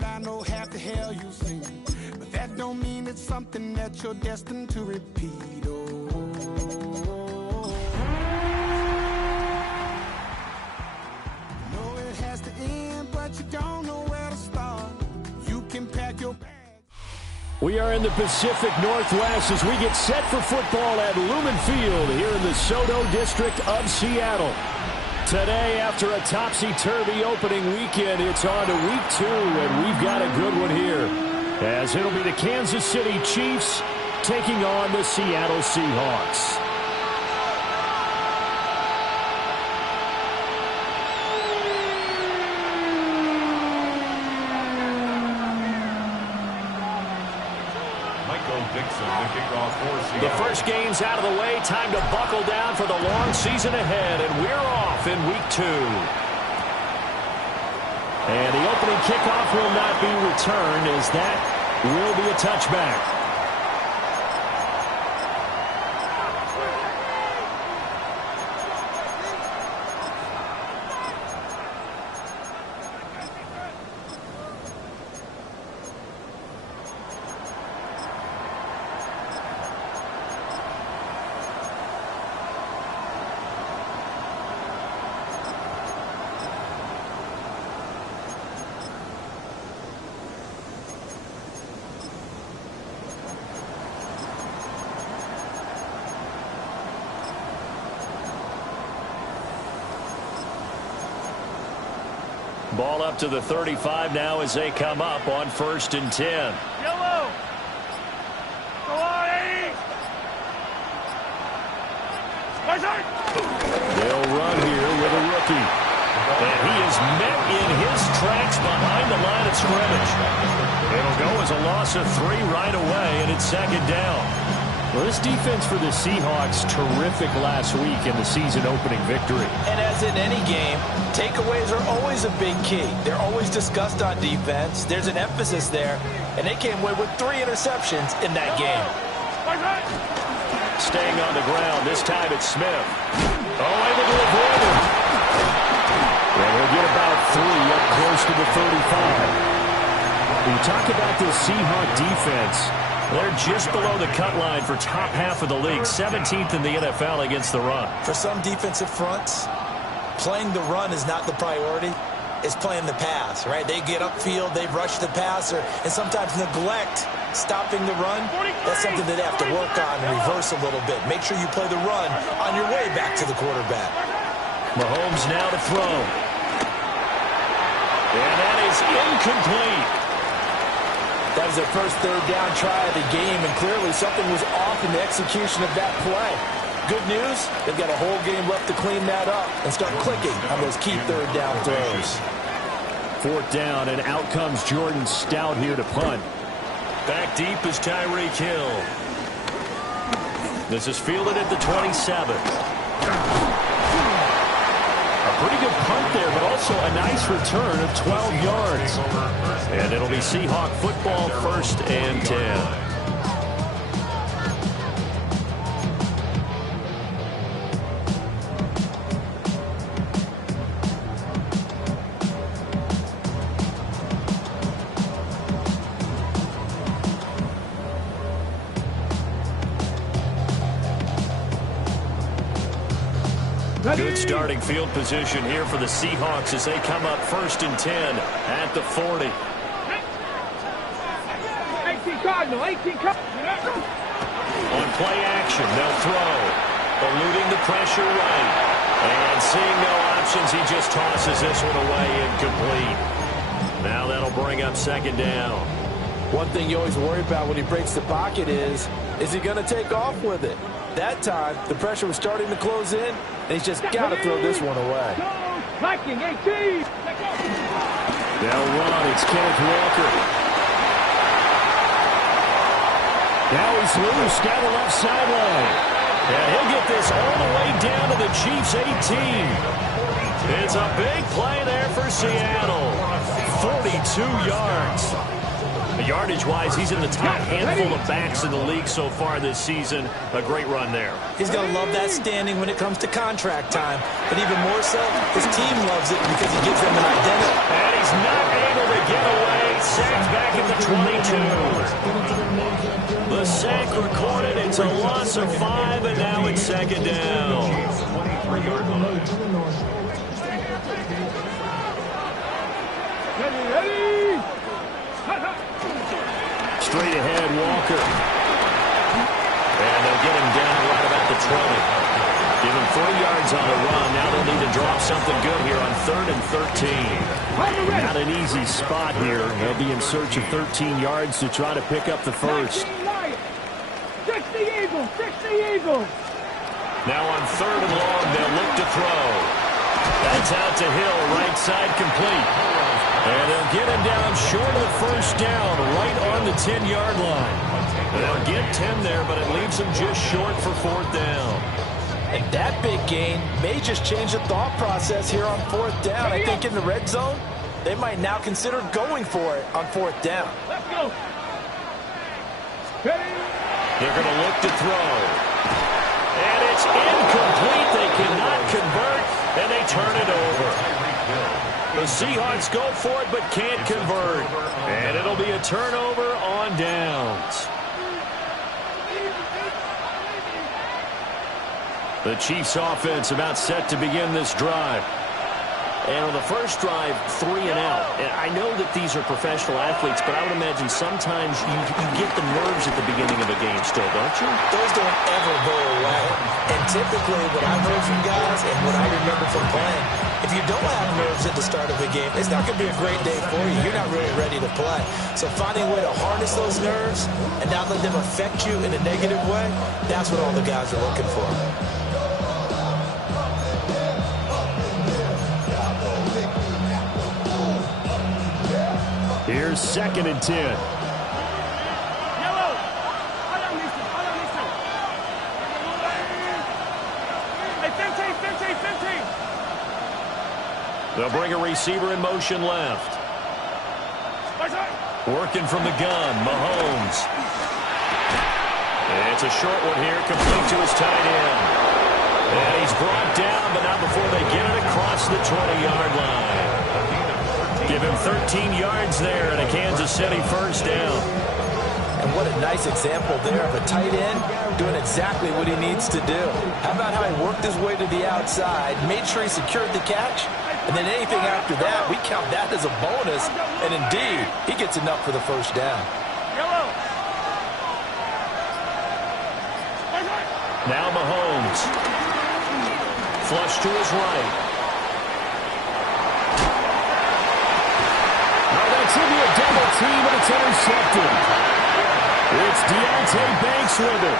that I know half the hell you sing, but that don't mean it's something that you're destined to repeat. Know it has to end, but you don't know where to start. You can pack your bags. We are in the Pacific Northwest as we get set for football at Lumen Field here in the Soto district of Seattle. Today, after a topsy-turvy opening weekend, it's on to week 2, and we've got a good one here, as it'll be the Kansas City Chiefs taking on the Seattle Seahawks. The first game's out of the way. Time to buckle down for the long season ahead, and we're off in week 2. And the opening kickoff will not be returned, as that will be a touchback. Ball up to the 35 now as they come up on 1st and 10. Yellow. Go on, Eddie. They'll run here with a rookie. And he is met in his tracks behind the line of scrimmage. It'll go as a loss of 3 right away, and it's 2nd down. Well, this defense for the Seahawks, terrific last week in the season-opening victory. And as in any game, takeaways are always a big key. They're always discussed on defense. There's an emphasis there, and they came away with 3 interceptions in that game. Staying on the ground, this time it's Smith. Oh, able to avoid him. And he'll get about 3 up close to the 35. When you talk about this Seahawk defense, they're just below the cut line for top half of the league, 17th in the NFL against the run. For some defensive fronts, playing the run is not the priority. It's playing the pass, right? They get upfield, they rush the passer, and sometimes neglect stopping the run. That's something that they have to work on and reverse a little bit. Make sure you play the run on your way back to the quarterback. Mahomes now to throw. And that is incomplete. That was their first 3rd down try of the game, and clearly something was off in the execution of that play. Good news, they've got a whole game left to clean that up and start clicking on those key 3rd down throws. 4th down, and out comes Jordan Stout here to punt. Back deep is Tyreek Hill. This is fielded at the 27. A pretty good punt there, but also a nice return of 12 yards. And it'll be Seahawk football, 1st and 10. Good starting field position here for the Seahawks as they come up 1st and 10 at the 40. 18 Cardinal, 18 Cardinal. On play action, they'll throw. Eluding the pressure right. And seeing no options, he just tosses this one away incomplete. Now that'll bring up 2nd down. One thing you always worry about when he breaks the pocket is he going to take off with it? That time, the pressure was starting to close in, and he's just got to throw this one away. Viking 18. They'll run. It's Kenneth Walker. Now he's loose down the left sideline. And he'll get this all the way down to the Chiefs' 18. It's a big play there for Seattle. 42 yards. Yardage-wise, he's in the top handful of backs in the league so far this season. A great run there. He's going to love that standing when it comes to contract time. But even more so, his team loves it because he gives them an identity. And he's not able to get away. sacked back at the 22. The sack recorded. It's a loss of 5, and now it's second down. Straight ahead, Walker. And they'll get him down right about the 20. Give him 3 yards on the run. Now they'll need to drop something good here on 3rd and 13. Not an easy spot here. They'll be in search of 13 yards to try to pick up the first. Fix the Eagles! Fix the Eagles! Now on 3rd and long, they'll look to throw. That's out to Hill, right side complete. And they'll get him down short of the first down, right on the 10-yard line. They'll get 10 there, but it leaves them just short for 4th down. And that big gain may just change the thought process here on 4th down. I think in the red zone, they might now consider going for it on 4th down. Let's go! They're going to look to throw. And it's incomplete. They cannot convert, and they turn it over. The Seahawks go for it, but can't convert. And it'll be a turnover on downs. The Chiefs offense about set to begin this drive. And on the first drive, 3 and out. And I know that these are professional athletes, but I would imagine sometimes you get the nerves at the beginning of a game still, don't you? Those don't ever go away. And typically what I've heard from guys and what I remember from playing, if you don't have nerves at the start of a game, it's not going to be a great day for you. You're not really ready to play. So finding a way to harness those nerves and not let them affect you in a negative way, that's what all the guys are looking for. Here's 2nd and 10. Yellow! Hold on, listen. Hey, 15. They'll bring a receiver in motion left. Working from the gun, Mahomes. And it's a short one here, complete to his tight end. And he's brought down, but not before they get it across the 20-yard line. Give him 13 yards there and a Kansas City first down. And what a nice example there of a tight end doing exactly what he needs to do. How about how he worked his way to the outside, made sure he secured the catch, and then anything after that, we count that as a bonus. And indeed, he gets enough for the first down. Now Mahomes. Flush to his right. It's going to be a double team, and it's intercepted. It's Deontay Banks with it.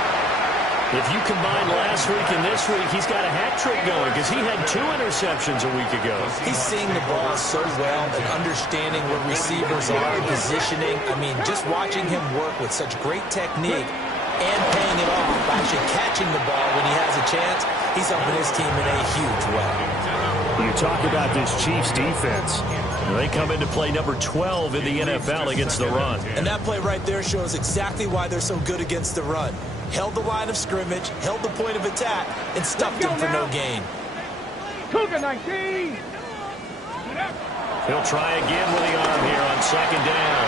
If you combine last week and this week, he's got a hat trick going because he had 2 interceptions a week ago. He's seeing the ball so well and understanding where receivers are, positioning. I mean, just watching him work with such great technique and paying it off by actually catching the ball when he has a chance, he's helping his team in a huge way. You talk about this Chiefs defense. They come into play number 12 in the NFL against the run. And that play right there shows exactly why they're so good against the run. Held the line of scrimmage, held the point of attack, and stuffed him for no gain. Cougar 19. He'll try again with the arm here on 2nd down.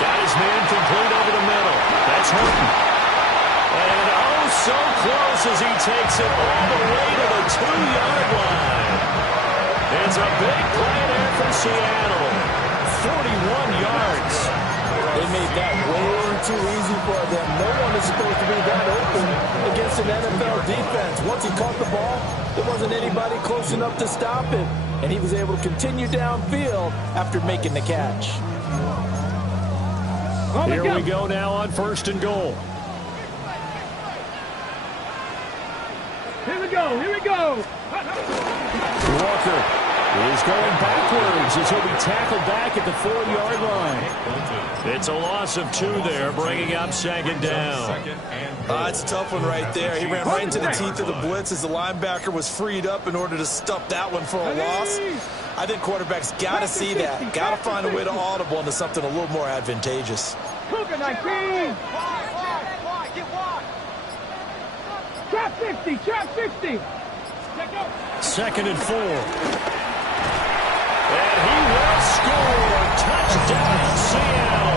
Got his man complete over the middle. That's Horton. And oh, so close as he takes it all the way to the 2-yard line. It's a big play there for Seattle. 41 yards. They made that way too easy for them. No one is supposed to be that open against an NFL defense. Once he caught the ball, there wasn't anybody close enough to stop him. And he was able to continue downfield after making the catch. Here we go now on 1st and goal. Here we go. Walker is going backwards as he'll be tackled back at the 4-yard line. It's a loss of 2 there, bringing up 2nd down. It's a tough one right there. He ran right into the teeth of the blitz as the linebacker was freed up in order to stuff that one for a loss. I think quarterbacks got to see that. Got to find a way to audible into something a little more advantageous. Cougar 19. Trap 50, trap 50. 2nd and 4. And he will score. Touchdown, Seattle.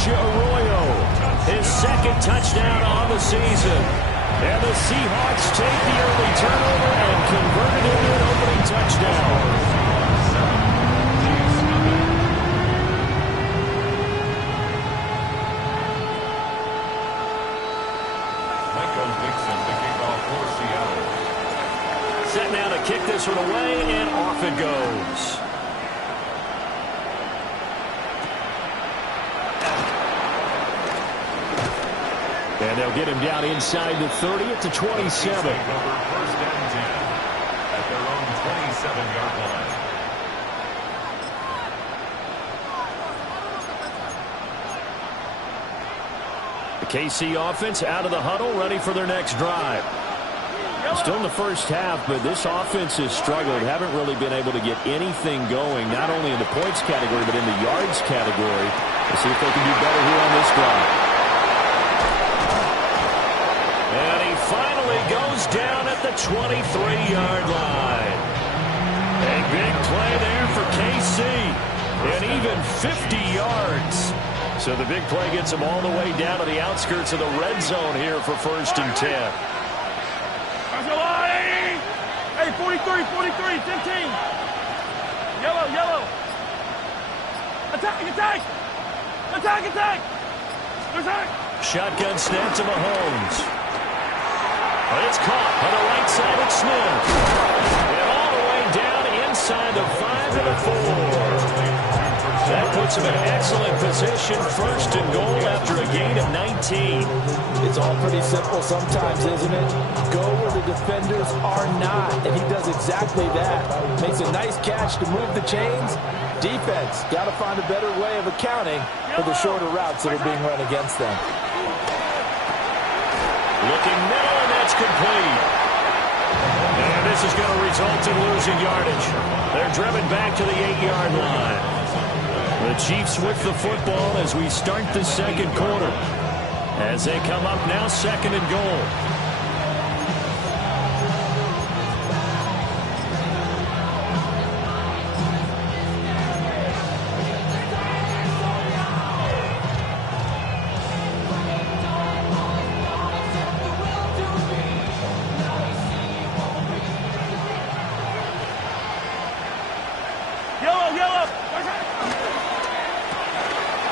Arroyo, his second touchdown on the season. And the Seahawks take the early turnover and convert it into an opening touchdown. Set now to kick this one away, and off it goes. And they'll get him down inside the 30 at the 27. First and 10 at their own 27-yard line. The KC offense out of the huddle, ready for their next drive. Still in the first half, but this offense has struggled. Haven't really been able to get anything going, not only in the points category, but in the yards category. Let's see if they can do better here on this drive. And he finally goes down at the 23-yard line. A big play there for KC. And even 50 yards. So the big play gets him all the way down to the outskirts of the red zone here for 1st and 10. Hey, 43, 43, 15. Yellow. Attack. Attack. Shotgun snap to Mahomes. But it's caught on the right side of Smith. And all the way down inside the 5 to the 4. That puts him in excellent position. 1st and goal after a gain of 19. It's all pretty simple sometimes, isn't it? Go where the defenders are not, and he does exactly that. Makes a nice catch to move the chains. Defense, got to find a better way of accounting for the shorter routes that are being run against them. Looking middle, and that's complete. And this is going to result in losing yardage. They're driven back to the 8-yard line. The Chiefs with the football as we start the second quarter. As they come up now, 2nd and goal.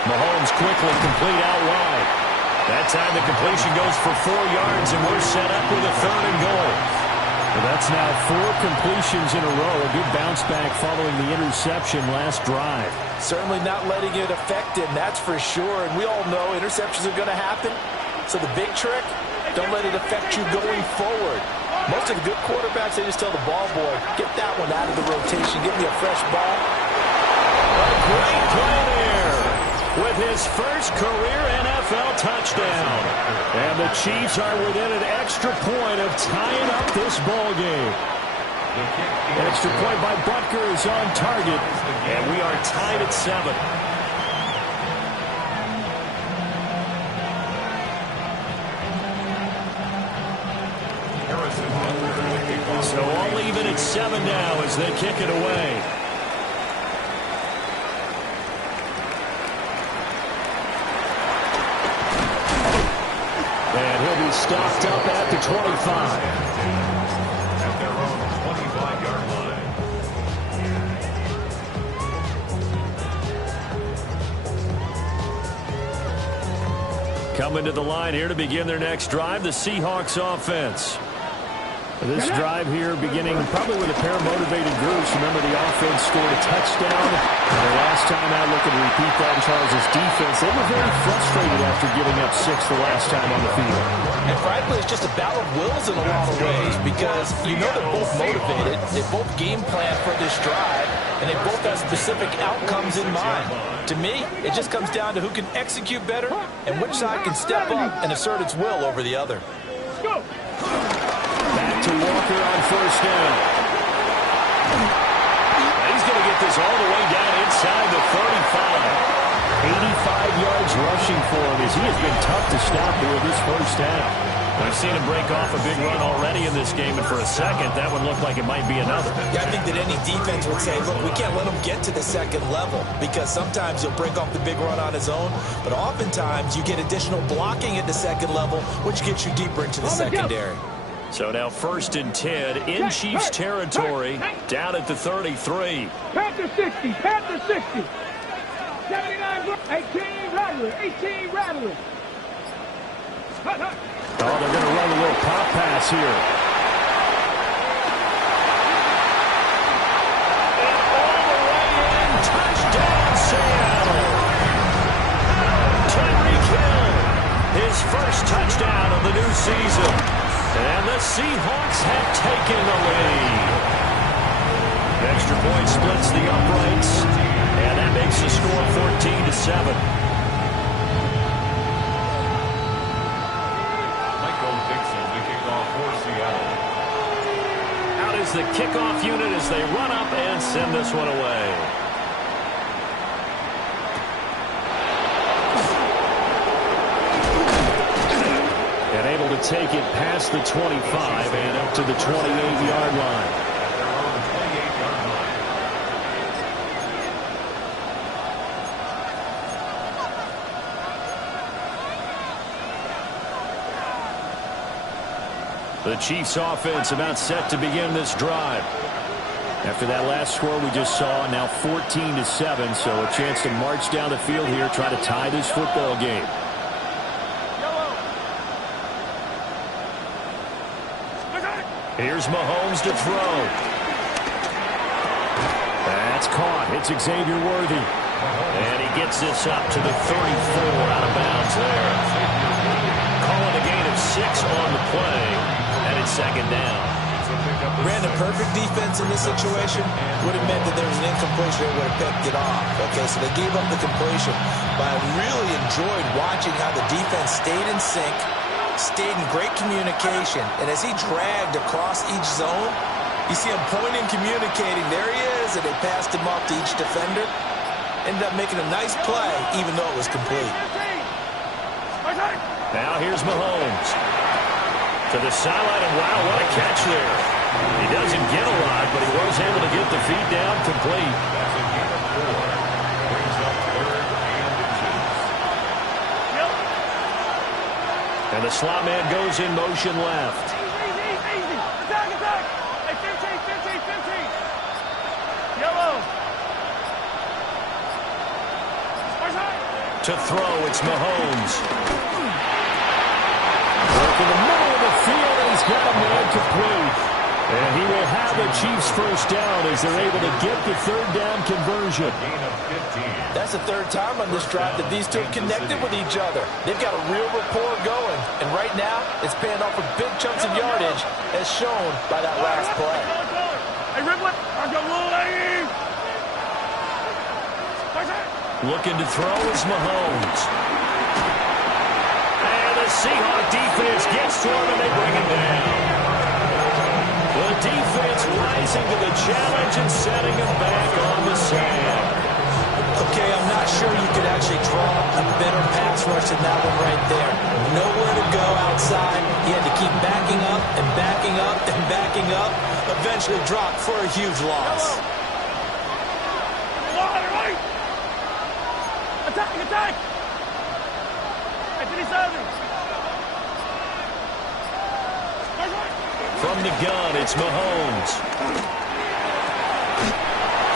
Mahomes quickly complete out wide. That time the completion goes for 4 yards, and we're set up with a 3rd and goal. Well, that's now 4 completions in a row. A good bounce back following the interception last drive. Certainly not letting it affect him, that's for sure. And we all know interceptions are going to happen. So the big trick, don't let it affect you going forward. Most of the good quarterbacks, they just tell the ball boy, get that one out of the rotation. Give me a fresh ball. A great play there with his first career NFL touchdown. And the Chiefs are within an extra point of tying up this ball game. Extra point by Butker is on target, and we are tied at 7. So all even at 7 now as they kick it away. And he'll be stopped up at the 25. At their own 25-yard line. Coming to the line here to begin their next drive, the Seahawks offense. This drive here beginning probably with a pair of motivated groups. Remember, the offense scored a touchdown. The last time out, looking to repeat that in Charles' defense. They were very frustrated after giving up 6 the last time on the field. And frankly, it's just a battle of wills in a lot of ways because you know they're both motivated. They both game plan for this drive, and they both have specific outcomes in mind. To me, it just comes down to who can execute better and which side can step up and assert its will over the other. Go! Back to Walker on 1st down. He's going to get this all the way down inside the 35. 85 yards rushing for him as he has been tough to stop here this first half. We've seen him break off a big run already in this game, and for a second, that would look like it might be another. Yeah, I think that any defense would say, look, we can't let him get to the second level because sometimes he'll break off the big run on his own, but oftentimes you get additional blocking at the second level, which gets you deeper into the secondary. So now 1st and 10 in Chiefs territory, down at the 33. Panther 60, Panther 60. 79, 18 Rattler, 18 Rattler. Oh, they're going to run a little pop pass here. And all the way in, touchdown Seattle. Tyreek Hill, his first touchdown of the new season. And the Seahawks have taken the lead. Extra point splits the uprights, and that makes the score 14-7. Out is the kickoff unit as they run up and send this one away. And able to take it past the 25 and up to the 28-yard line. The Chiefs offense about set to begin this drive. After that last score we just saw, now 14-7, so a chance to march down the field here, try to tie this football game. Here's Mahomes to throw. That's caught. It's Xavier Worthy. And he gets this up to the 34, out of bounds there. Calling a gain of 6 on the play. And it's 2nd down. Ran a perfect defense in this situation. Would have meant that there was an incompletion. They would have picked it off. Okay, so they gave up the completion. But I really enjoyed watching how the defense stayed in sync, stayed in great communication. And as he dragged across each zone, you see him pointing, communicating. There he is, and they passed him off to each defender. Ended up making a nice play, even though it was complete. Now here's Mahomes. To the sideline, and wow, what a catch there. He doesn't get a lot, but he was able to get the feet down complete. And the slot man goes in motion left. Easy. Attack. Hey, 15. Yellow. To throw, it's Mahomes. Work in the middle of the field, and he's got a man complete. And he will have the Chiefs first down as they're able to get the 3rd down conversion. That's the 3rd time on this drive that these two have connected with each other. They've got a real rapport going. And right now, it's paying off with big chunks of yardage, as shown by that last play. Hey, Ridley, I got Lil Looking to throw is Mahomes. And the Seahawk defense gets to him, and they bring him down. The defense rising to the challenge and setting him back on the sand. Okay, I'm not sure you could actually draw a better pass rush than that one right there. Nowhere to go outside. He had to keep backing up and backing up and backing up. Eventually dropped for a huge loss. Attack! From the gun, it's Mahomes.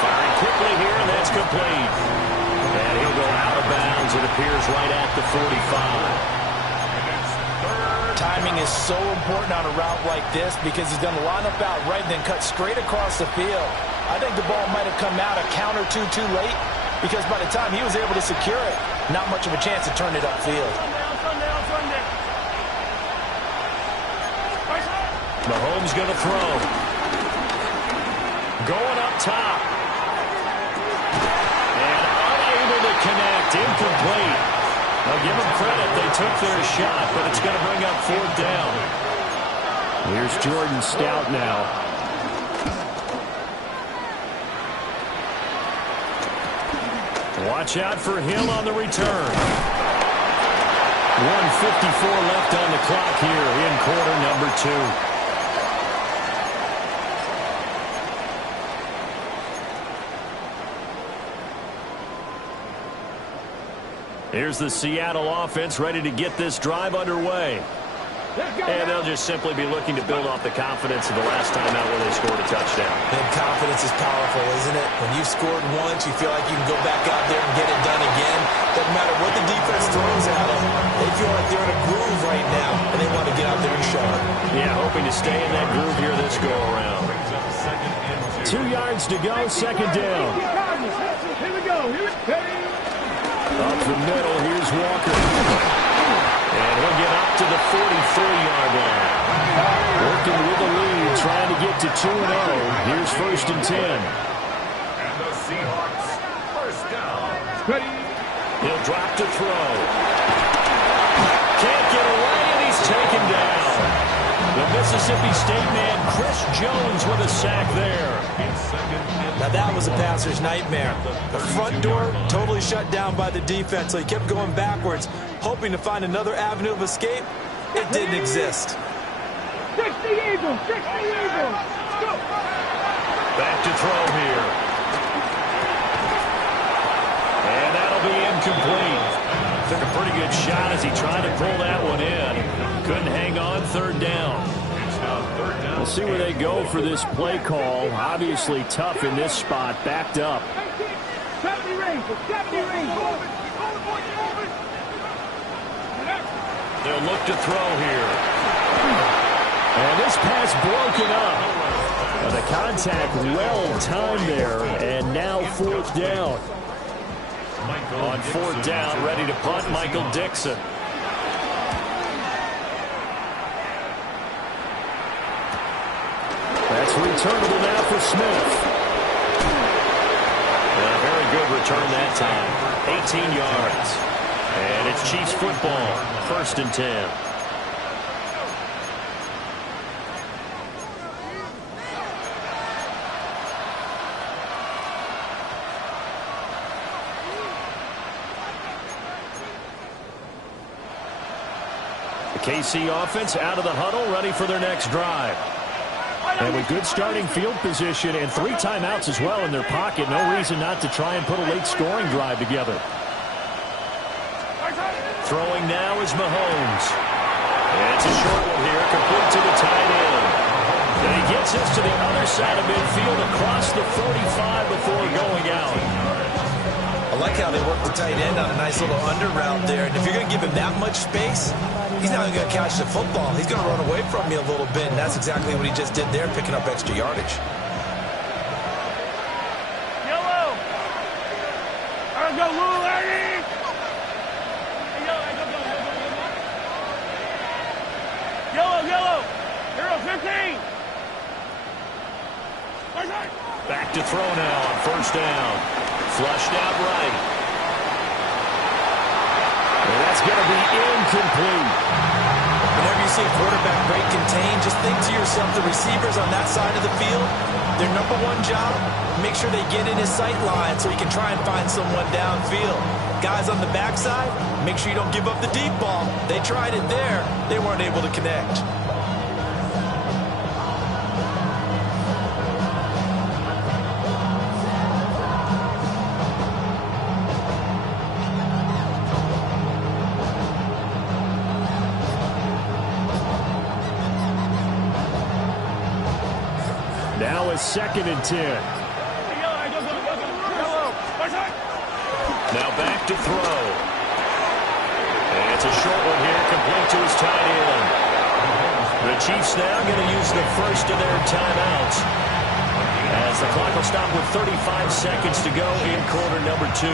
Firing quickly here, and that's complete. And he'll go out of bounds. It appears right at the 45. Timing is so important on a route like this because he's going to line up out right and then cut straight across the field. I think the ball might have come out a count or two too late because by the time he was able to secure it, not much of a chance to turn it upfield. Mahomes going to throw. Going up top. And unable to connect. Incomplete. I'll give them credit. They took their shot, but it's going to bring up 4th down. Here's Jordan Stout now. Watch out for Hill on the return. 1:54 left on the clock here in quarter number 2. Here's the Seattle offense ready to get this drive underway. And they'll just simply be looking to build off the confidence of the last time out where they scored a touchdown. And confidence is powerful, isn't it? When you've scored once, you feel like you can go back out there and get it done again. Doesn't matter what the defense throws at them. They feel like they're in a groove right now, and they want to get out there and show it. Yeah, hoping to stay in that groove here this go-around. 2 yards to go, second down. Here we go. Up the middle, here's Walker. And he'll get up to the 43-yard line. Working with the lead, trying to get to 2-0. Here's 1st and 10. And the Seahawks, first down. He'll drop to throw. Can't get away, and he's taken down. The Mississippi State man, Chris Jones, with a sack there. Now that was a passer's nightmare. The front door totally shut down by the defense, so he kept going backwards, hoping to find another avenue of escape. It didn't exist. 60 Eagles, 60 Eagles. Go. Back to throw here. And that'll be incomplete. Took a pretty good shot as he tried to pull that one in. Couldn't hang on, 3rd down. We'll see where they go for this play call. Obviously tough in this spot, backed up. 70 Rangers, 70 Rangers. They'll look to throw here. And this pass broken up. The contact well timed there, and now 4th down. On 4th down, ready to punt, Michael Dixon. That's returnable now for Smith. And a very good return that time. 18 yards. And it's Chiefs football. 1st and 10. The KC offense out of the huddle, ready for their next drive. And with good starting field position and 3 timeouts as well in their pocket, no reason not to try and put a late scoring drive together. Throwing now is Mahomes. And it's a short one here, complete to the tight end. And he gets us to the other side of midfield across the 45 before going out. I like how they work the tight end on a nice little under route there. And if you're going to give him that much space, he's not going to catch the football. He's going to run away from you a little bit, and that's exactly what he just did there, picking up extra yardage. Yellow. All right, go, Lou, lady. Yellow. Hero 15. Back to throw now on 1st down. Flushed out right. And that's going to be incomplete. Whenever you see a quarterback break contain, just think to yourself, the receivers on that side of the field, their number one job, make sure they get in his sight line so he can try and find someone downfield. Guys on the backside, make sure you don't give up the deep ball. They tried it there. They weren't able to connect. Now it's 2nd and 10. Now back to throw. And it's a short one here, complete to his tight end. The Chiefs now going to use the first of their timeouts, as the clock will stop with 35 seconds to go in quarter number 2.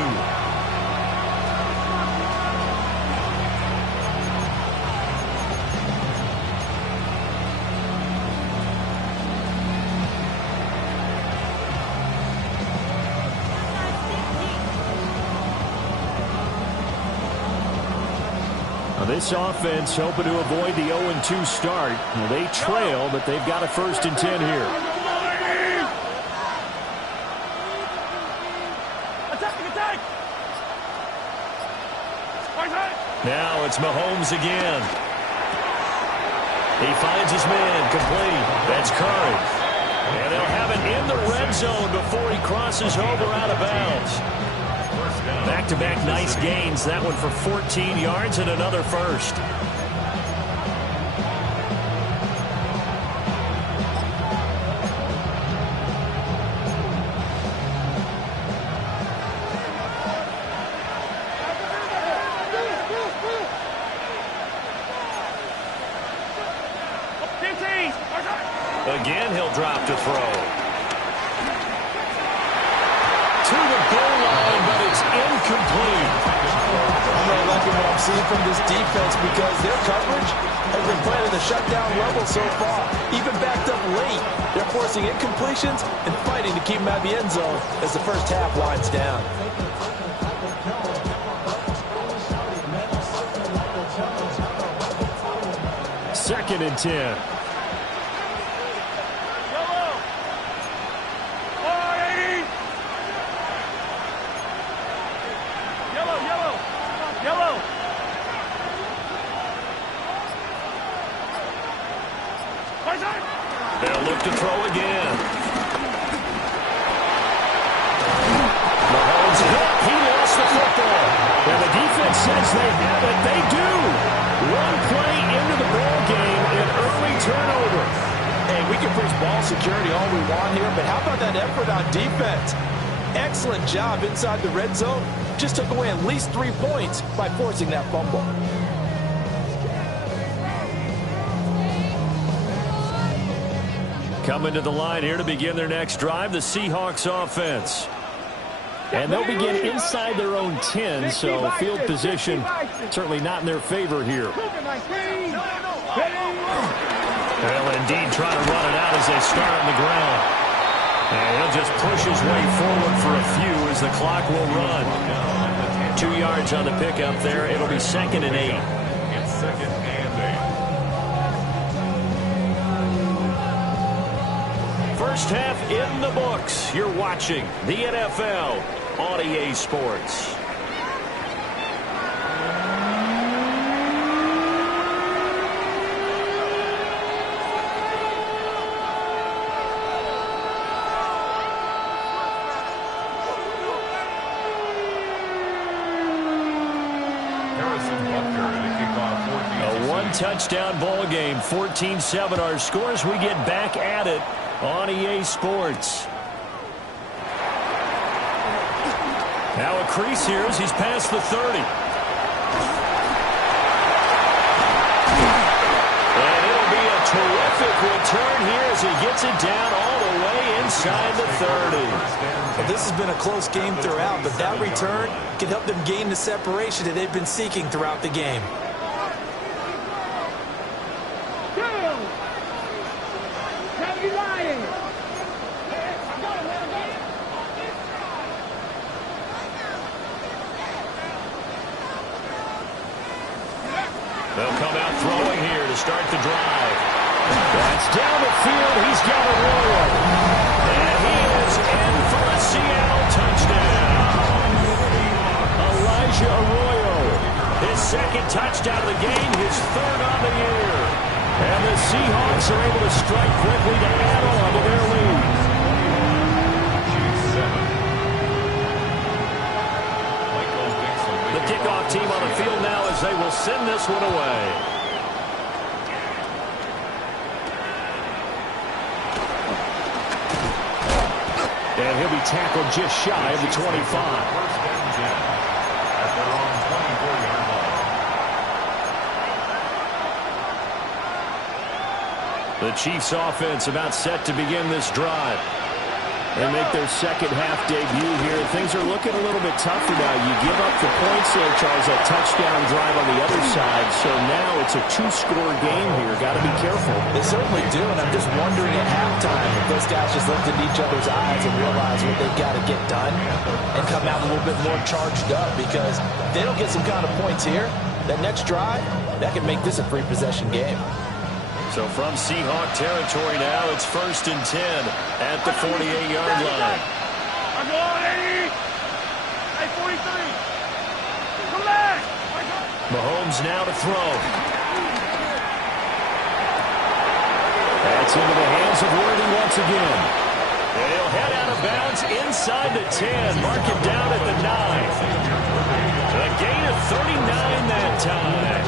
This offense hoping to avoid the 0-2 start. They trail, but they've got a 1st and 10 here. Now it's Mahomes again. He finds his man, complete. That's Curry. And they'll have it in the red zone before he crosses over out of bounds. Back-to-back nice gains. That one for 14 yards and another first. Again, he'll drop to throw. To the goal line, but it's incomplete. I'm really liking what I'm seeing from this defense because their coverage has been playing at the shutdown level so far. Even backed up late, they're forcing incompletions and fighting to keep them out of the end zone as the first half winds down. Second and 10. They'll look to throw again. Mahomes hit. He lost the football. And the defense says they have it. They do. One play into the ball game, an early turnover. Hey, we can praise ball security all we want here, but how about that effort on defense? Excellent job inside the red zone. Just took away at least 3 points by forcing that fumble. Coming to the line here to begin their next drive, the Seahawks offense. And they'll begin inside their own 10, so field position certainly not in their favor here. They'll indeed try to run it out as they start on the ground. And he'll just push his way forward for a few as the clock will run. 2 yards on the pickup there. It'll be 2nd and 8. It's 2nd and 8. First half in the books. You're watching the NFL on EA Sports. A one-touchdown ball game, 14-7 our scores. We get back at it on EA Sports. Now a crease here as he's past the 30. And it'll be a terrific return here as he gets it down all the way inside the 30. Well, this has been a close game throughout, but that return can help them gain the separation that they've been seeking throughout the game. They'll come out throwing here to start the drive. That's down the field. He's got Arroyo. And he is in for a Seattle touchdown. Elijah Arroyo. His second touchdown of the game, his third on the year. And the Seahawks are able to strike quickly to add on to their lead. The kickoff team on the field now as they will send this one away. And he'll be tackled just shy of the 25. First and 10 at their own 24-yard line. The Chiefs offense about set to begin this drive. They make their second half debut here. Things are looking a little bit tougher now. You give up the points there, Charles, that touchdown drive on the other side. So now it's a two-score game here. Got to be careful. They certainly do, and I'm just wondering at halftime if those guys just looked into each other's eyes and realized what they've got to get done and come out a little bit more charged up, because if they don't get some kind of points here, that next drive, that could make this a free possession game. So from Seahawk territory now, it's 1st and 10 at the 48-yard line. I'm going, 80. Hey, 43. Come back. Mahomes now to throw. That's into the hands of Worthy once again. And he'll head out of bounds inside the 10. Mark it down at the 9. A gain of 39 that time.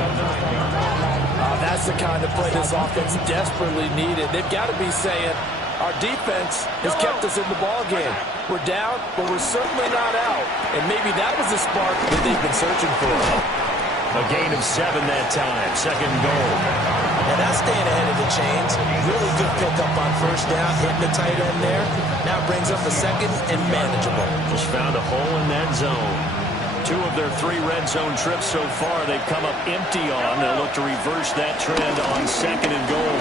That's the kind of play this offense desperately needed. They've got to be saying, our defense has kept us in the ball game. We're down, but we're certainly not out. And maybe that was the spark that they've been searching for. A gain of 7 that time. Second and goal. And that's staying ahead of the chains. Really good pickup on first down, hitting the tight end there. Now brings up a second and manageable. Just found a hole in that zone. 2 of their 3 red zone trips so far, they've come up empty on. They'll look to reverse that trend on second and goal.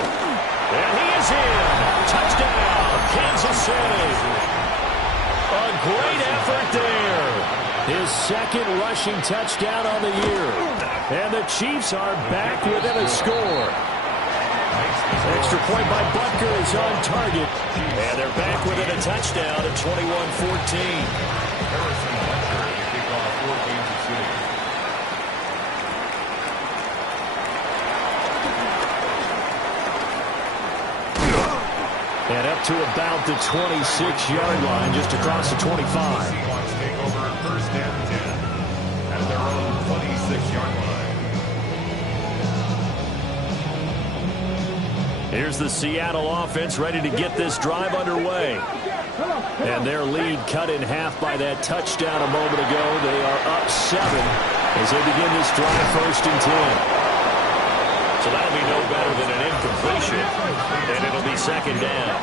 And he is in. Touchdown, Kansas City. A great effort there. His second rushing touchdown on the year. And the Chiefs are back within a score. Extra point by Butker is on target. And they're back within a touchdown at 21-14. And up to about the 26-yard line, just across the 25. Seahawks take over first and 10 at their own 26-yard line. Here's the Seattle offense ready to get this drive underway. And their lead cut in half by that touchdown a moment ago. They are up 7 as they begin this drive first and 10. So that'll be no better than an incompletion, and it'll be second down.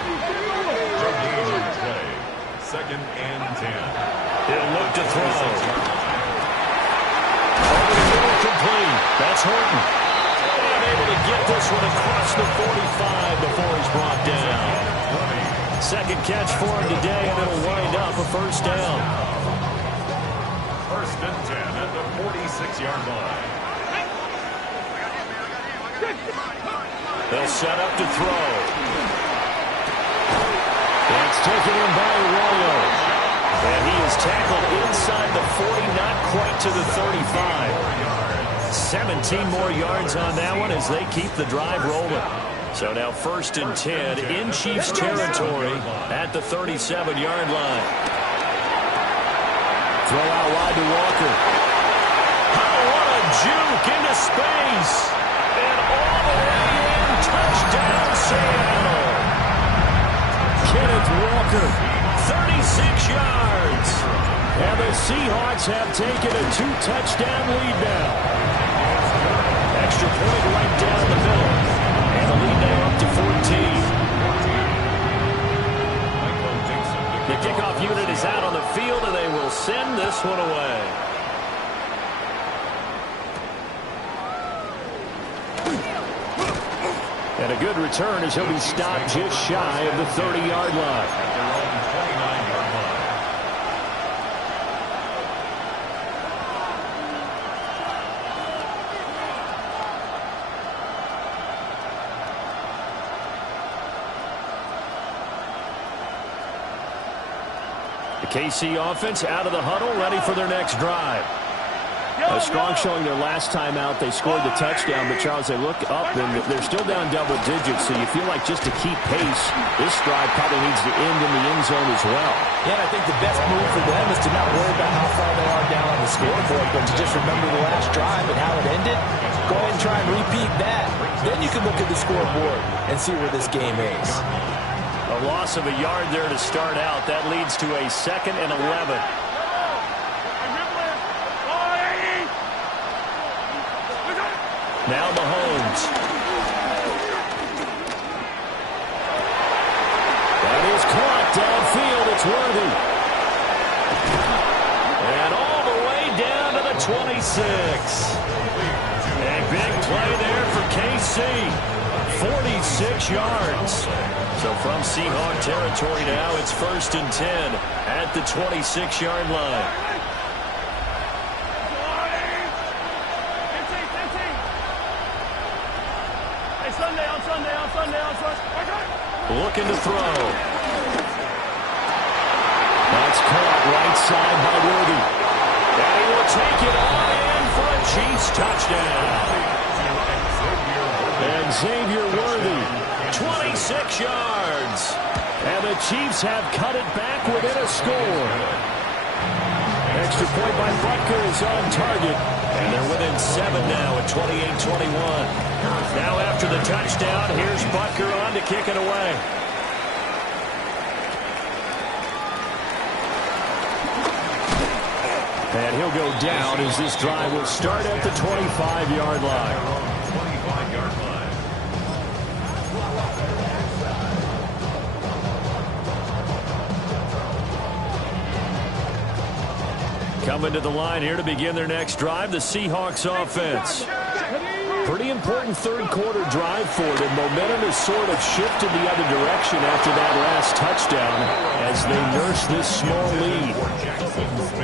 Second and 10. He'll look to throw. Over the middle, complete. That's Horton. And able to get this one across the 45 before he's brought down. Second catch for him today, and it'll wind up a first down. First and 10 at the 46-yard line. They'll set up to throw. That's taken in by Arroyo. And he is tackled inside the 40, not quite to the 35. 17 more yards on that one as they keep the drive rolling. So now first and 10 in Chiefs territory at the 37-yard line. Throw out wide to Walker. Oh, what a juke into space. And all the way in, touchdown Seattle. Kenneth Walker, 36 yards. And the Seahawks have taken a 2-touchdown lead now. Extra point right down the middle. And the lead now up to 14. The kickoff unit is out on the field, and they will send this one away. And a good return as he'll be stopped just shy of the 30-yard line. At their own 29-yard line. The KC offense out of the huddle, ready for their next drive. A strong showing their last time out. They scored the touchdown, but Charles, they look up and they're still down double digits, so you feel like just to keep pace, this drive probably needs to end in the end zone as well. Yeah, and I think the best move for them is to not worry about how far they are down on the scoreboard, but to just remember the last drive and how it ended. Go ahead and try and repeat that. Then you can look at the scoreboard and see where this game is. A loss of a yard there to start out. That leads to a 2nd and 11. Now Mahomes. That is caught downfield. It's Worthy. And all the way down to the 26. A big play there for KC. 46 yards. So from Seahawk territory now, it's first and 10 at the 26-yard line. Looking to throw. That's caught right side by Worthy. And he will take it on in for a Chiefs touchdown. And Xavier Worthy, 26 yards. And the Chiefs have cut it back within a score. Extra point by Butker is on target. And they're within 7 now at 28-21. Now after the touchdown, here's Butker on to kick it away. And he'll go down as this drive will start at the 25-yard line. 25-yard line. Coming to the line here to begin their next drive, the Seahawks offense. Pretty important third-quarter drive for them. Momentum has sort of shifted the other direction after that last touchdown as they nurse this small lead.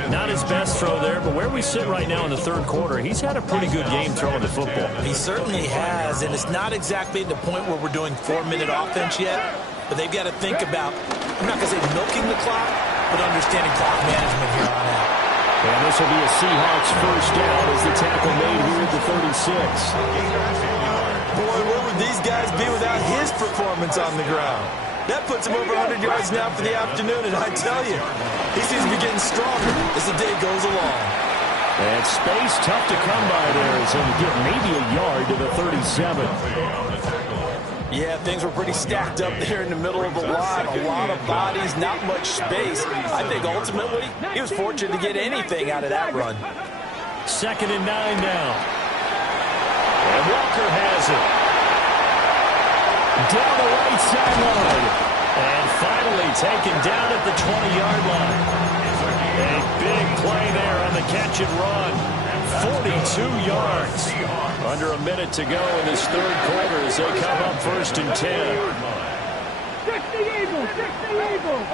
Not his best throw there, but where we sit right now in the third quarter, he's had a pretty good game throwing the football. He certainly has, and it's not exactly the point where we're doing 4-minute offense yet, but they've got to think about, I'm not going to say milking the clock, but understanding clock management here on out. And this will be a Seahawks first down as the tackle made here at the 36. Boy, where would these guys be without his performance on the ground? That puts him over 100 yards now for the afternoon, and I tell you, he seems to be getting stronger as the day goes along. And space tough to come by there as he'll get maybe a yard to the 37. Yeah, things were pretty stacked up there in the middle of the line. A lot of bodies, not much space. I think ultimately he was fortunate to get anything out of that run. 2nd and 9 now. And Walker has it. Down the right sideline. And finally taken down at the 20-yard line. A big play there on the catch and run. 42 yards. Under a minute to go in this third quarter as they come up 1st and 10. 60 Eagles, 60 Eagles.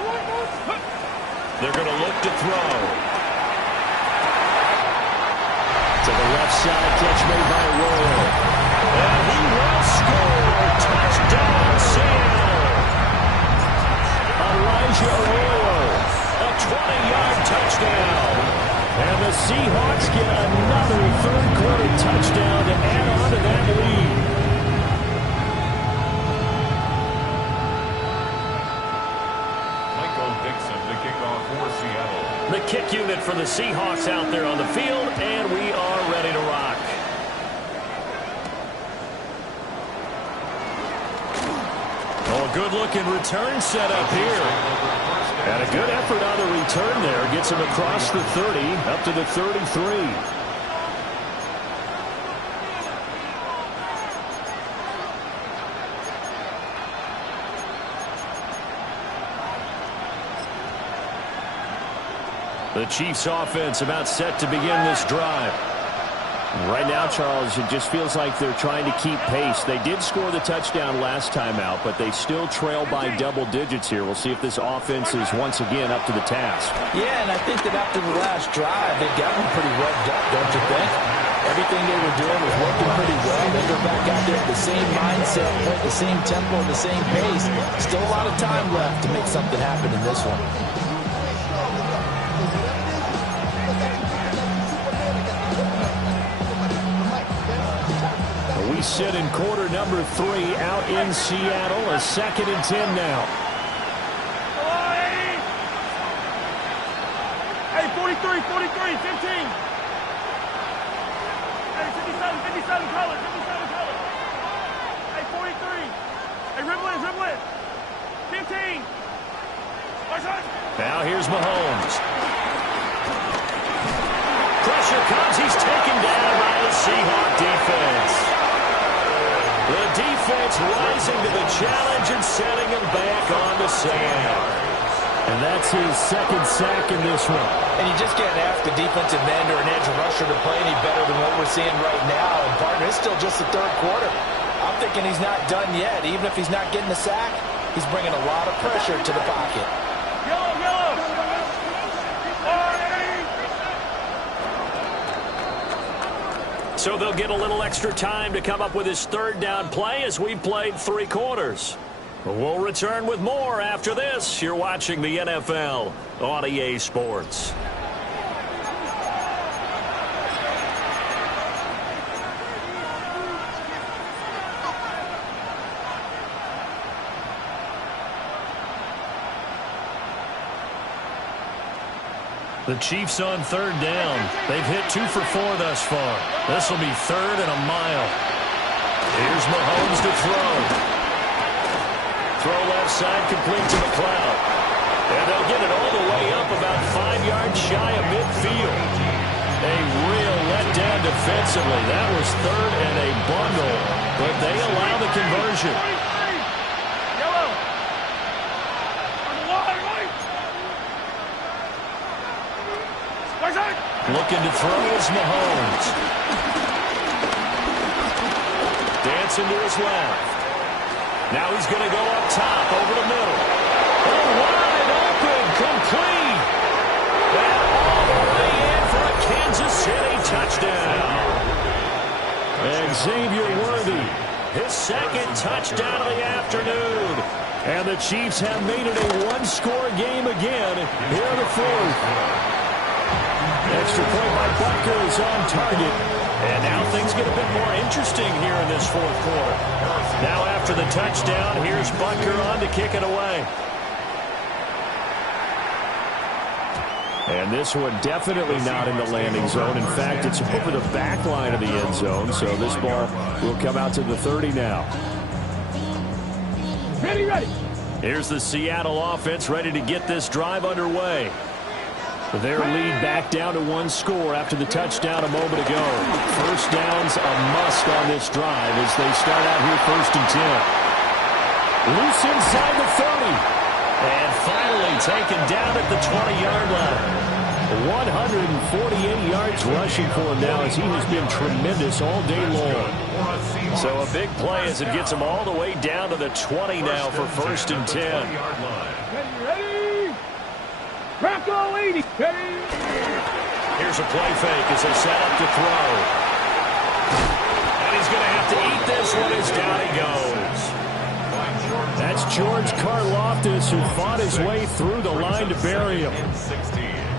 They're going to look to throw. To the left side, catch made by Royal. And he will score. Touchdown, Seattle. Elijah Royal. A 20-yard touchdown. And the Seahawks get another third-quarter touchdown to add on to that lead. Michael Dixon, the kickoff for Seattle. The kick unit for the Seahawks out there on the field, and we are ready to rock. Oh, a good-looking return set up here. And a good effort on the return there. Gets him across the 30, up to the 33. The Chiefs offense about set to begin this drive. Right now, Charles, it just feels like they're trying to keep pace. They did score the touchdown last time out, but they still trail by double digits here. We'll see if this offense is once again up to the task. Yeah, and I think that after the last drive, they got them pretty revved up, don't you think? Everything they were doing was working pretty well. They go back out there with the same mindset, the same tempo, and the same pace. Still a lot of time left to make something happen in this one. We sit in quarter number 3 out in Seattle. A 2nd and 10 now. Hey, 43, 43, 15. Hey, 57 color, 57 color. Hey, 43. Hey, dribble in. 15. Now here's Mahomes. Pressure comes. He's taken down by the Seahawk defense. The defense rising to the challenge and setting him back on the sand. And that's his 2nd sack in this one. And you just can't ask a defensive end or an edge rusher to play any better than what we're seeing right now. And, partner, it's still just the third quarter. I'm thinking he's not done yet. Even if he's not getting the sack, he's bringing a lot of pressure to the pocket. Yellow. So they'll get a little extra time to come up with his 3rd down play as we played 3 quarters. We'll return with more after this. You're watching the NFL on EA Sports. The Chiefs on third down. They've hit 2 for 4 thus far. This will be 3rd and a mile. Here's Mahomes to throw. Throw left side, complete to McLeod. And they'll get it all the way up about 5 yards shy of midfield. A real letdown defensively. That was 3rd and a bundle, but they allow the conversion. Looking to throw is Mahomes. Dancing to his left. Now he's going to go up top, over the middle. Oh, wide open, complete. And all the way in for a Kansas City touchdown. And Xavier Worthy, his 2nd touchdown of the afternoon. And the Chiefs have made it a one-score game again here in the 4th. Extra point by Butker is on target. And now things get a bit more interesting here in this 4th quarter. Now after the touchdown, here's Butker on to kick it away. And this one definitely not in the landing zone. In fact, it's over the back line of the end zone. So this ball will come out to the 30 now. Ready. Here's the Seattle offense ready to get this drive underway. Their lead back down to 1 score after the touchdown a moment ago. First down's a must on this drive as they start out here 1st and 10. Loose inside the 30. And finally taken down at the 20-yard line. 148 yards rushing for him now as he has been tremendous all day long. So a big play as it gets him all the way down to the 20 now for 1st and 10. Ready. Rocco 80. Ready. Here's a play fake as they set up to throw. And he's going to have to eat this one as down he goes. That's George Karlaftis who fought his way through the line to bury him.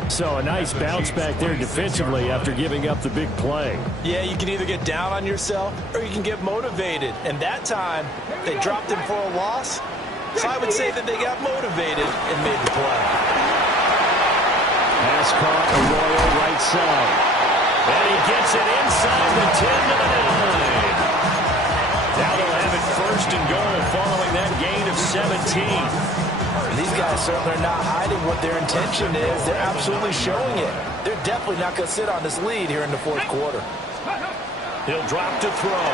So a nice bounce back there defensively after giving up the big play. Yeah, you can either get down on yourself or you can get motivated. And that time, they dropped him for a loss. So I would say that they got motivated and made the play. Pass caught, Arroyo right side. And he gets it inside the 10 to the 9. Now they'll have it 1st and goal following that gain of 17. These guys certainly are not hiding what their intention is. They're absolutely showing it. They're definitely not going to sit on this lead here in the 4th quarter. He'll drop to throw.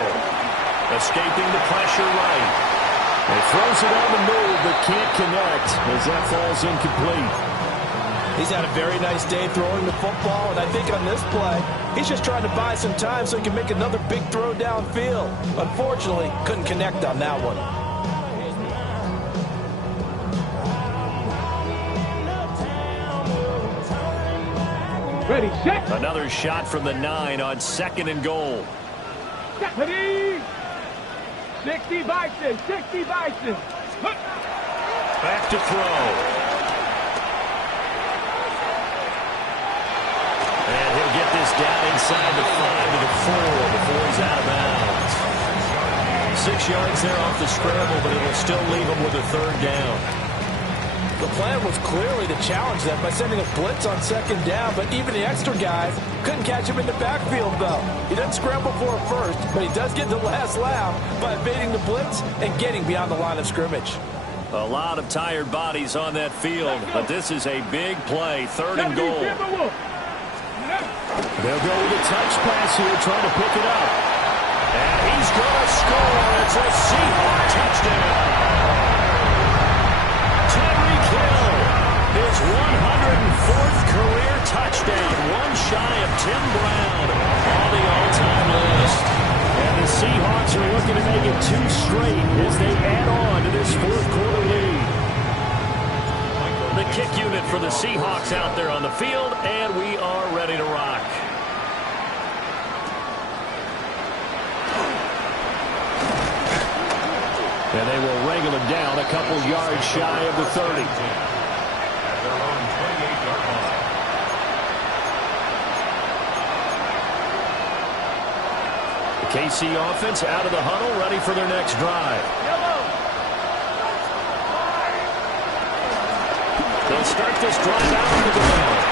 Escaping the pressure right. He throws it on the move but can't connect as that falls incomplete. He's had a very nice day throwing the football, and I think on this play, he's just trying to buy some time so he can make another big throw downfield. Unfortunately, couldn't connect on that one. Ready, set. Another shot from the 9 on 2nd and goal. Ready. 60 Bison, 60 Bison. Back to throw. And he'll get this down inside the 5 to the 4 before he's out of bounds. 6 yards there off the scramble, but it'll still leave him with a 3rd down. The plan was clearly to challenge them by sending a blitz on 2nd down, but even the extra guys couldn't catch him in the backfield, though. He doesn't scramble for it first, but he does get the last laugh by evading the blitz and getting beyond the line of scrimmage. A lot of tired bodies on that field, but this is a big play, 3rd and goal. They'll go with a touch pass here, trying to pick it up. And he's going to score. It's a Seahawk touchdown. Tyreek Hill, his 104th career touchdown, one shy of Tim Brown on the all-time list. And the Seahawks are looking to make it 2 straight as they add on to this 4th quarter lead. The kick unit for the Seahawks out there on the field, and we are ready to rock. And they will wrangle him down a couple yards shy of the 30. At their own 28-yard line. The KC offense out of the huddle, ready for their next drive. They'll start this drive out of the ground.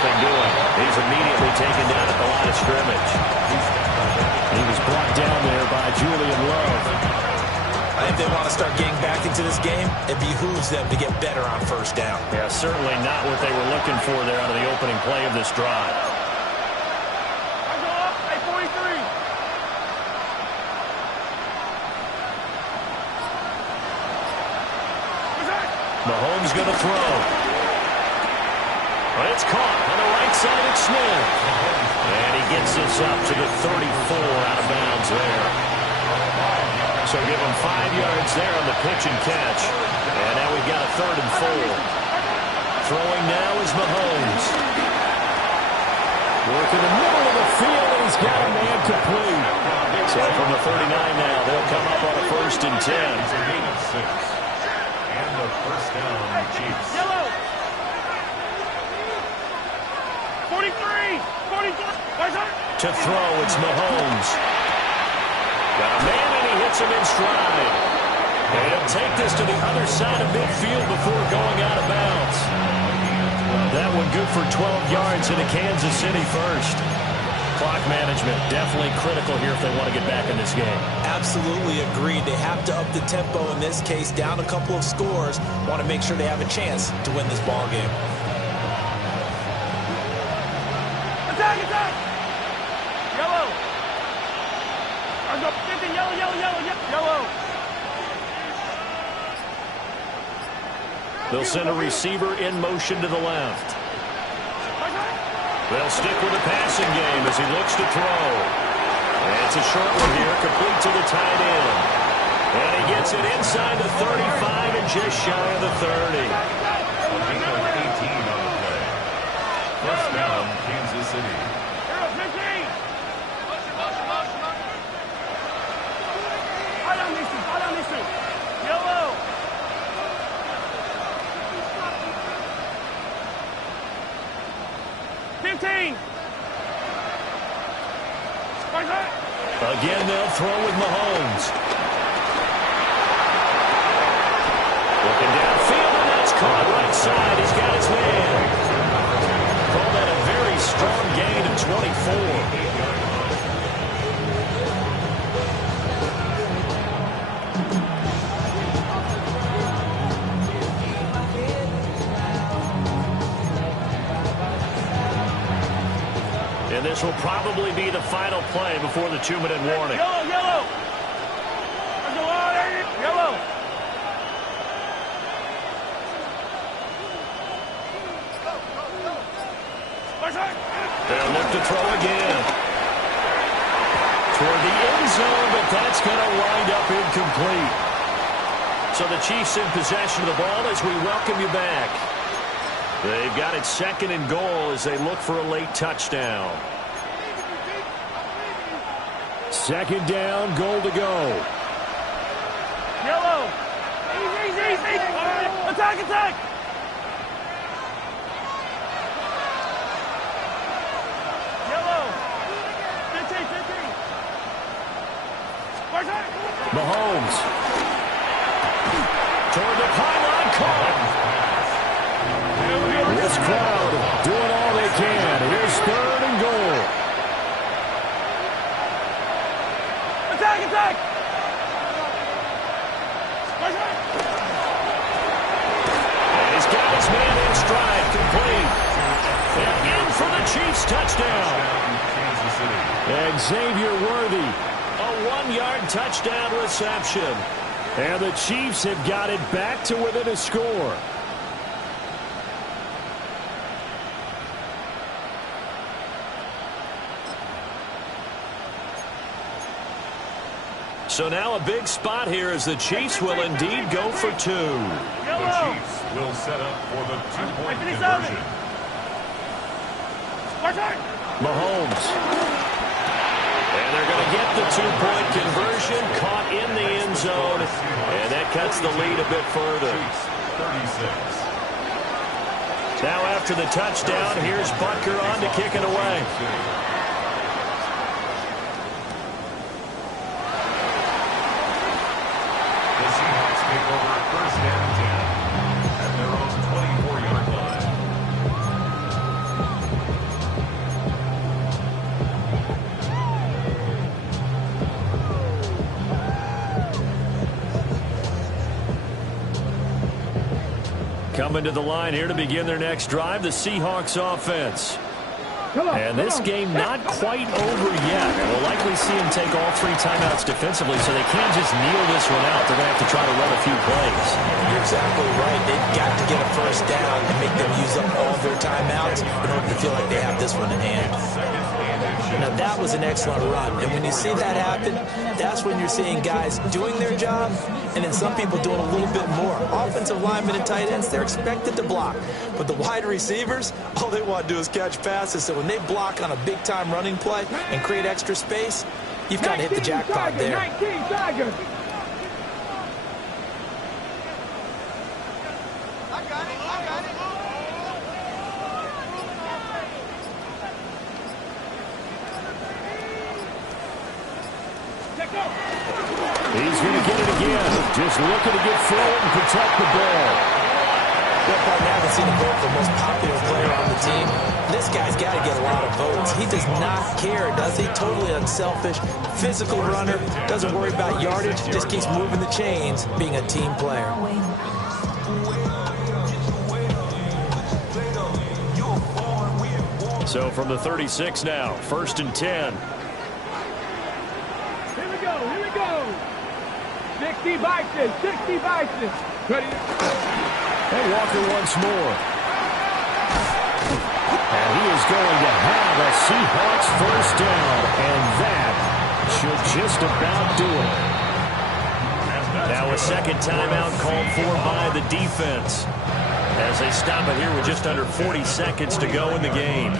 nothing doing. He's immediately taken down at the line of scrimmage. He was brought down there by Julian Love. I think they want to start getting back into this game. It behooves them to get better on first down. Yeah, certainly not what they were looking for there out of the opening play of this drive. Mahomes going to throw. But it's caught on the right side of Smith. And he gets this up to the 34 out of bounds there. So give him 5 yards there on the pitch and catch. And now we've got a 3rd and 4. Throwing now is Mahomes. Working the middle of the field, and he's got a man complete. So from the 39 now, they'll come up on a 1st and 10. And the first down, Chiefs. Yellow. 43. 43. To throw, it's Mahomes. Got a man, and he hits him in stride. And he'll take this to the other side of midfield before going out of bounds. That one good for 12 yards into Kansas City first. Clock management definitely critical here if they want to get back in this game. Absolutely agreed. They have to up the tempo in this case, down a couple of scores. Want to make sure they have a chance to win this ball game. Attack, attack! Yellow! Yellow, yellow, yellow, yellow! They'll send a receiver in motion to the left. They'll stick with the passing game as he looks to throw. And it's a short one here, complete to the tight end. And he gets it inside the 35 and just shy of the 30. A gain of 18 on the play. First down, Kansas City. Yellow! Again, they'll throw with Mahomes. Looking downfield, and that's caught right side. He's got his man. Call that a very strong gain of 24. And this will probably be the final play before the 2-minute warning. Yellow, yellow! Yellow! They'll look to throw again. Toward the end zone, but that's going to wind up incomplete. So the Chiefs in possession of the ball as we welcome you back. They've got it 2nd and goal as they look for a late touchdown. 2nd down, goal to go. Yellow! Easy! Attack, attack! Yellow! 15! Mahomes. Toward the pylon, caught. This crowd doing all they can. Here's 3rd and goal. Attack! And he's got his man in stride, complete. And in for the Chiefs touchdown. Kansas City. And Xavier Worthy, a 1-yard touchdown reception. And the Chiefs have got it back to within a score. So now a big spot here as the Chiefs will indeed go for 2. The Chiefs will set up for the 2-point conversion. Mahomes. And they're going to get the 2-point conversion, caught in the end zone, and that cuts the lead a bit further. 36. Now after the touchdown, here's Butker on to kick it away. Take over 1st and 10 at their own 24-yard line. Coming to the line here to begin their next drive, the Seahawks offense. And this game not quite over yet. We'll likely see them take all 3 timeouts defensively, so they can't just kneel this one out. They're going to have to try to run a few plays. You're exactly right. They've got to get a first down and make them use up all their timeouts in order to feel like they have this one in hand. Now, that was an excellent run. And when you see that happen, that's when you're seeing guys doing their job and then some people doing a little bit more. Offensive linemen and tight ends, they're expected to block. But the wide receivers, all they want to do is catch passes. So when they block on a big-time running play and create extra space, you've got to hit the jackpot there. 19 Tigers. He's going to get it again. Just looking to get forward and protect the ball. Well, Paul, now haven't seen him vote for the most popular player on the team. This guy's got to get a lot of votes. He does not care, does he? Totally unselfish, physical runner, doesn't worry about yardage, just keeps moving the chains, being a team player. So from the 36 now, 1st and 10. Here we go. 60 Bison, 60 Bison. Ready? And Walker once more. And he is going to have a Seahawks first down, and that should just about do it. Now a second timeout called for by the defense as they stop it here with just under 40 seconds to go in the game.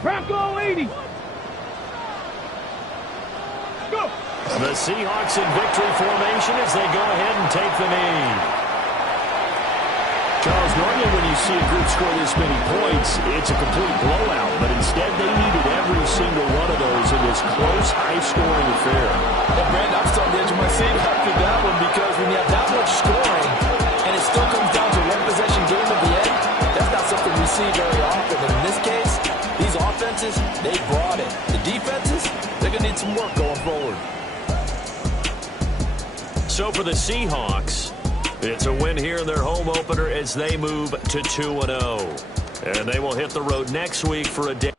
Bronco 80. Go. The Seahawks in victory formation as they go ahead and take the knee. Charles, normally when you see a group score this many points, it's a complete blowout. But instead, they needed every single one of those in this close, high-scoring affair. Well, Brandon, I'm still on the edge of my seat after that one because when you have that much scoring and it still comes down to one possession game at the end, that's not something we see very often. And in this case, these offenses, they brought it. The defenses, they're going to need some work going forward. So for the Seahawks, it's a win here in their home opener as they move to 2-0. And they will hit the road next week for a day.